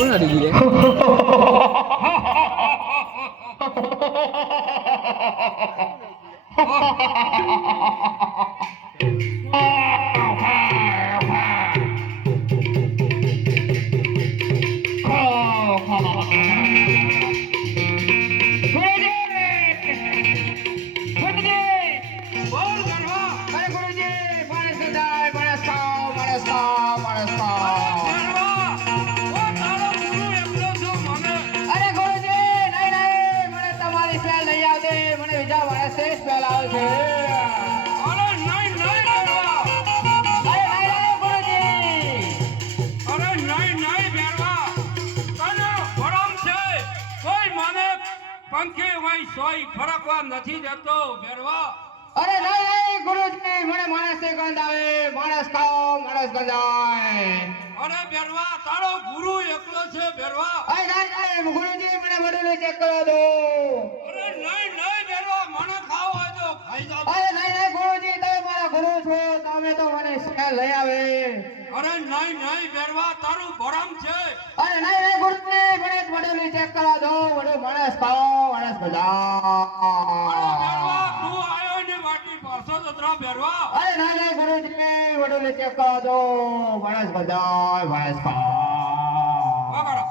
કોણ અડી ગઈ રે પંખી વઈ સોઈ ફરકવા નથી દેતો બેરવા. અરે નહીં ગુરુજી મને માણસ ગંધ આવે માણસ ખાઓ માણસ ગંધાય. અરે બેરવા તારો ગુરુ એકલો છે બેરવા. અરે નહીં ગુરુજી મને વડુલે ચેક કરવા દો. અરે નહીં બેરવા મને ખાવ હોય તો ખાઈ જાવ. અરે નહીં ગુરુજી તમે મારા ગુરુ છો તમે તો મને શેર લઈ આવે. અરે નહીં બેરવા તારું ભરમ છે. અરે નહીં ગુરુજી મને વડુલે ચેક કરવા દો વડુ માણસ ખાઓ માણસ અરે બેરવા ગંધાય. તું આયો ને વાટી પાછો જતરા બેરવા. અરે નહીં ગુરુજી વડુલે ચેક કરવા દો માણસ ગંધાય માણસ ખાઓ. વગાડો.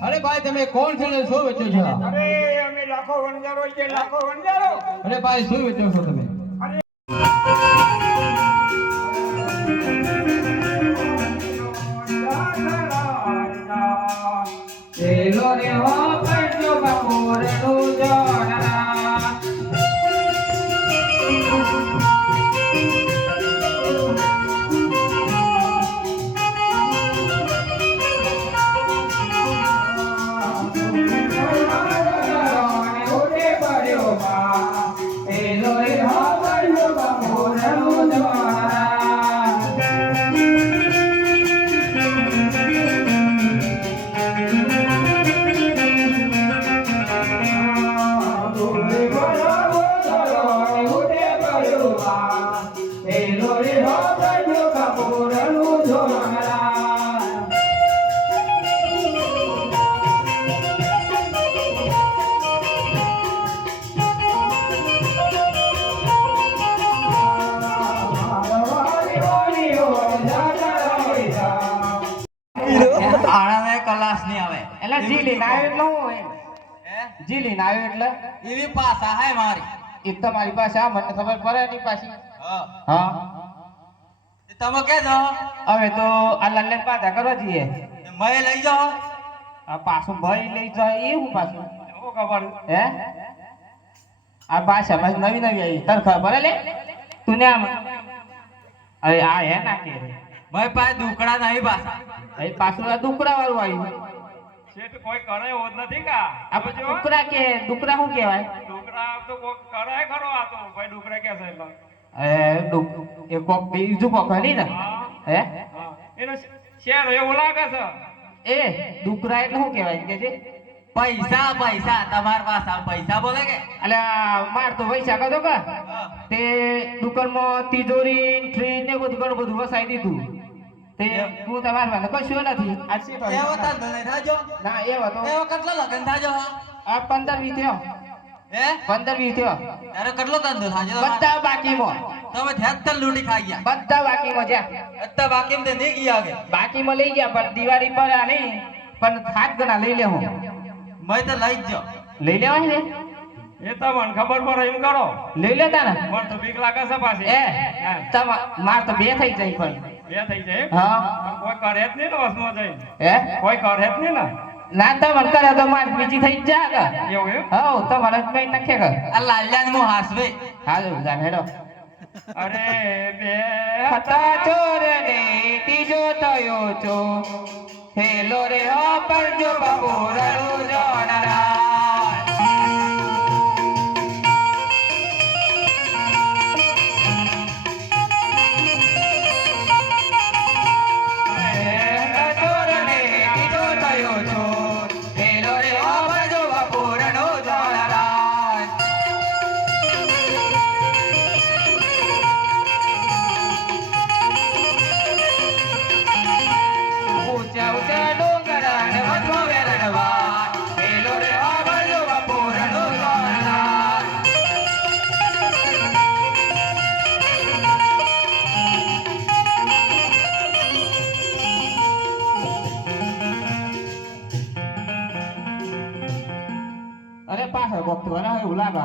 અરે ભાઈ તમે કોણ છો ને શું વેચો છો? અરે અમે લાખો વણજારો છે, લાખો વણજારો. અરે ભાઈ શું વેચો છો તમે? એલો રે હો પડ્યો બપોરનું જોડા. એલો રે હો પડ્યો બપોરનું જોડા. આણાને કલાસ નહીં આવે એટલે જી લઈને આવ્યો એટલે હું હોય હે જી લઈને આવ્યો એટલે એવી પાસા હે મારી એ તમારી પાસે આ મને ખબર પડે નહીં પાછી. હા હા તમે કે છો હવે તો આ લાલન પાછા કરવા જઈએ. મેં લઈ જાઓ આ પાછું ભાઈ લઈ જાય એવું પાછું શું ખબર હે આ ભાષામાં નવી નવી આવી તને ખબર લે તું ને આમ હવે આ હે ના કે મારી પાસે દુકડા નહીં પાછા. એ પાછું આ દુકડા વાળું આવ્યું. શેઠ કોઈ કરે એવો જ નથી કા આ દુકડા કે દુકડા શું કહેવાય? ડુકરા તો કોક કરે ખરો આ તો ભાઈ ડુકરા કે છે એટલે એ કોક બીજું કોક હરી ને હા હે હા એનો શેર એવો લાગે છે એ દુકડા એટલે શું કહેવાય કે છે? પૈસા પૈસા તમાર પાસે પૈસા બોલે કે અલ્યા માર તો પૈસા કદો કે તે દુકાનમાં તિજોરી ફ્રીજ ને બધું ઘણું બધું વસાઈ દીધું તે હું તમાર પાસે કશું નથી આ શેઠ હોય. એવો તાર ભલે થાજો. ના એવો તો એવો કેટલો લગન થાજો હા? આ 15-20 થયો હે 15-20 થયો તારે કેટલો ધંધો થાજો તમારે? બધા બાકીમાં તમે ધ્યાન લૂંટી ખાઈ ગયા. બધા બાકીમાં જ્યાં અત્યારે બાકી તે નહીં ગયા કે બાકીમાં લઈ ગયા પણ દિવાળી પર આ નહીં પણ 7 ગણા લઈ લેવું મેં તો લઈ જ જાઉં. લઈ લેવાય ને એ તો મને ખબર પડે એમ કરો લઈ લેતા ને મને તો બીક લાગે છે પાછી એ માર તો 2 થઈ જાય પણ બે થઈ જાય એમ? હા પણ કોઈ કરે જ નહીં ને વસમાં જઈને હે કોઈ કરે જ નહીં ને ના તમને કરે તો માર બીજી થઈ જ જા કે એવું એમ હા તમારે કઈ નાખે કે આ લાલ્યાને હું હાસવે. હાલો જાન હેડો અરે બે હતા ચોર ને ત્રીજો થયો છો હેલો રે હો પરજો બાબુ રડો જોનારા અરે પાછળ ભક્તો અરે એવું લાગે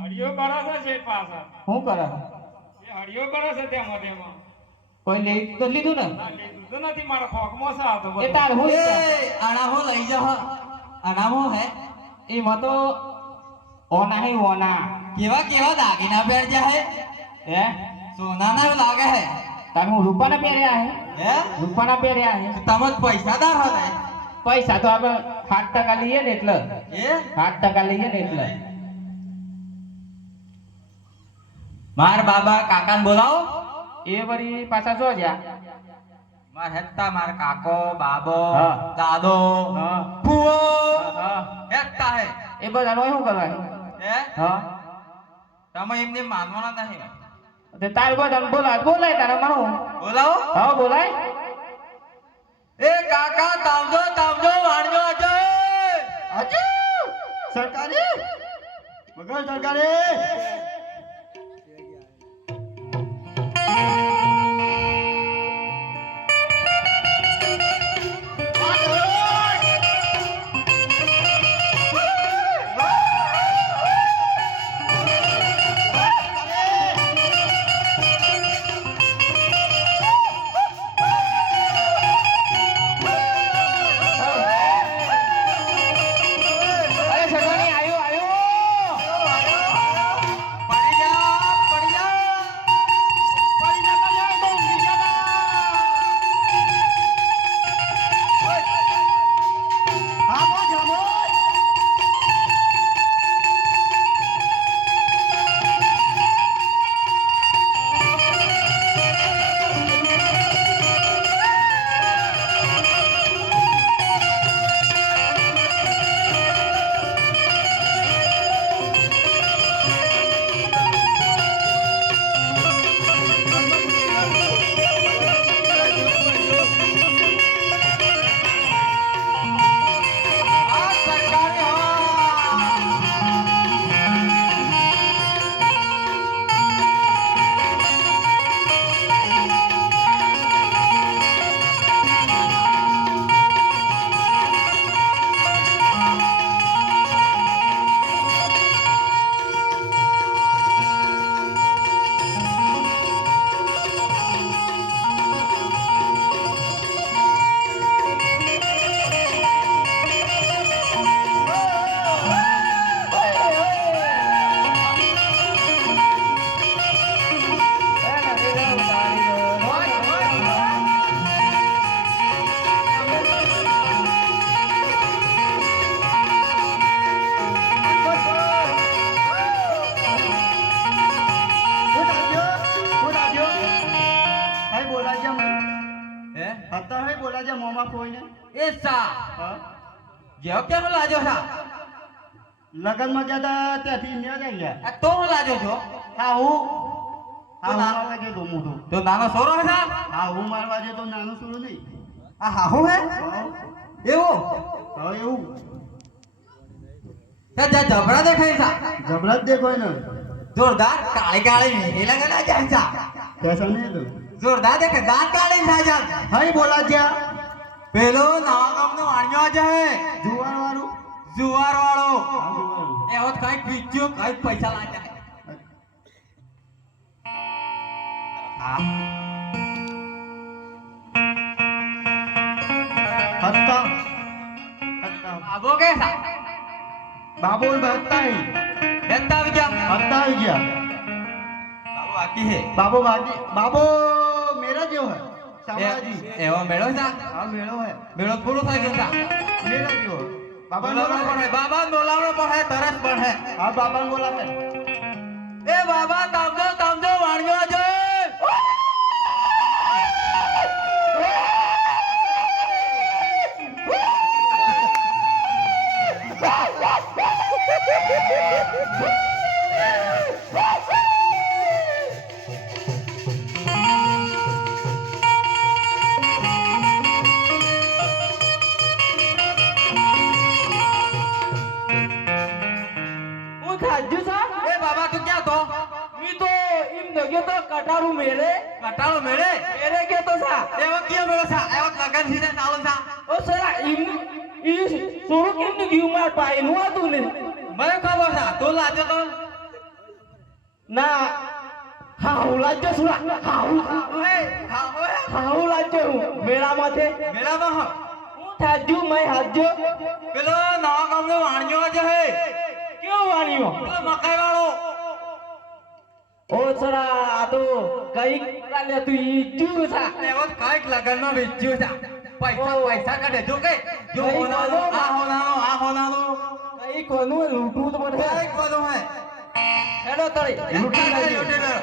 હડિયો કરે છે શેઠ પાછા શું કરે એ હડિયો કરે છે તેમાં તેમાં કોઈ લઈ તો લીધું ને ના, લીધું તો નથી મારો ખોખમાં છે આ તો એ બધું. તાર હું એ આના હું લઈ જાઉં હા? આના હું હે એમાં તો ઓના હે ઓના કેવા કેવા દાગીના પહેરજા હે? હે સોનાના એવું લાગે હે. તાર હું રૂપાના પહેર્યા હે હે રૂપાના પહેર્યા હે તમે જ પૈસાદાર હો ને? પૈસા તો આપણે 7% લઈએ ને એટલે એ 7% લઈએ ને એટલે માર બાબા કાકાને બોલાવો. એ વળી પાછા જો જા માર હેતા માર કાકો બાબો હા. દાદો હા. ફુઓ હા હેતા હે. એ બધાનો શું કરવાનું હે હા તમે એમને માનવાના નહીં. તે તાર બધાને બોલાય તારે મારું બોલાવો. હા બોલાય એ કાકા તાવજો તાવજો વાણજો અજય. અજુ સરકારી વગર સરકારી પડી જા પડી જા પડી જા જા હે હતા હે બોલા જા મોમાં કોઈને એ સા હા જેવો કેમ લાજો સા લગનમાં જતા ત્યાંથી ન્યા જઈ ગયા આ તો હું લાજો છો હા હું તો ના- મારવા જતો મોટો તો નાનો સોરો હે સા હા હું મારવા જતો નાનો સુરું નહીં આ હાહુ હે હા એવું હા, એવું તે જબરા દેખાય સા જબરા જ દેખોય ને જોરદાર કાળી કાળી મીઠી લગે ના જાય સા कैसा नहीं तो જોરદાર દેખે દાંત કાઢી સાજા हाय बोला क्या પેલો નવા ગામનો વાણિયો છે जुआर वालू જુવાર વાળો हाँ, जुआर એવો કઈક પીચ્યો કઈક પૈસા લાગ્યા हत्ता हत्ता આબો કે સા बाबू हत्ता है દેતા વિજા हत्ता है क्या બાબુ બાકી હે बाबू बाकी बाबू मेरा जो है शामलाजी એવો મેળો સા हाँ मेरा है મેળો પૂરો થઈ ગયો સા मेरा जो है बाबा બોલાવણો પડે બાબા બોલાવણો પડે તરસ પડે हाँ बाबा बोला है એ બાબા તામજો વાણિયો છે હું ખાજુ સા એ બાબા તું ક્યાં તો મી તો એમ નગ્યો તો કટારું મેરે કટાળો મેળે મેરે કે તો સા એવો કયો મેળો સા એવો લગન સીધે ચાલો સા ઓ સરા એમ ઈ સોરો કેમ ને ગયું માર પાયનું હતું ને મને ખબર સા તું લાજો તો ના હાઉ લાજો સુરા હાઉ એ ખાઓ હે હાઉ લાજો હું મેળામાંથી મેળામાં હો હું થાજુ મેં હાજો પેલો નવા ગામનો વાણિયો છે હે કેવો વાણિયો પેલો મકાઈ વાળો ઓ સરા આ તો કઈ લે તું ઈ ચૂ સા એવો કઈક લગન માં વેચ્યું સા પૈસા ઓ. પૈસા કાઢે જો કે જો કઈ હોનાનો બોલો? આ હોનાનો કઈ કોનું લૂંટવું તો પડે કઈક બધું હે હેડો તળી લૂંટી લાગી લૂંટી લો.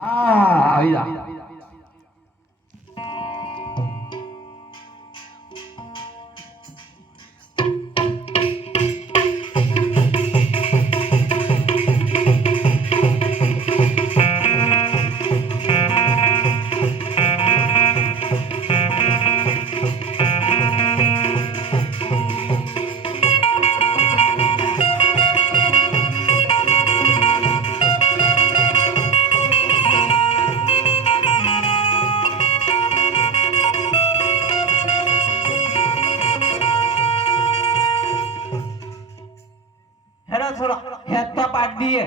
આવી જા હેડો થોડો હેતા પાડ દીએ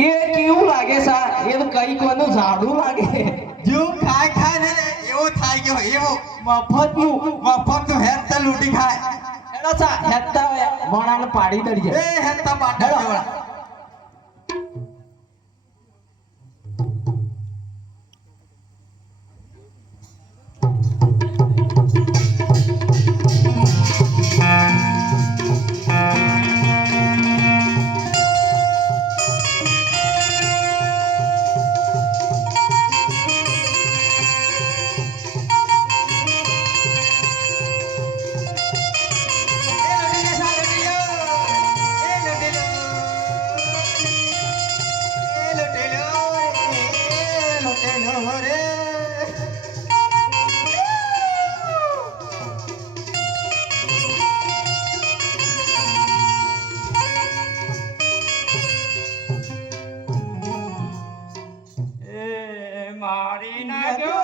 એ કેવું લાગે સા એ તો કઈ કોનું ઝાડું લાગે જો ખાય ખાય ને એવો થાય ગયો એવો મફતનું મફત નું હેત તો લૂંટી ખાય હેડો સા હેતા મોણાને પાડી દડીએ એ હેતા પાટા જેવડા મારી નાખ્યો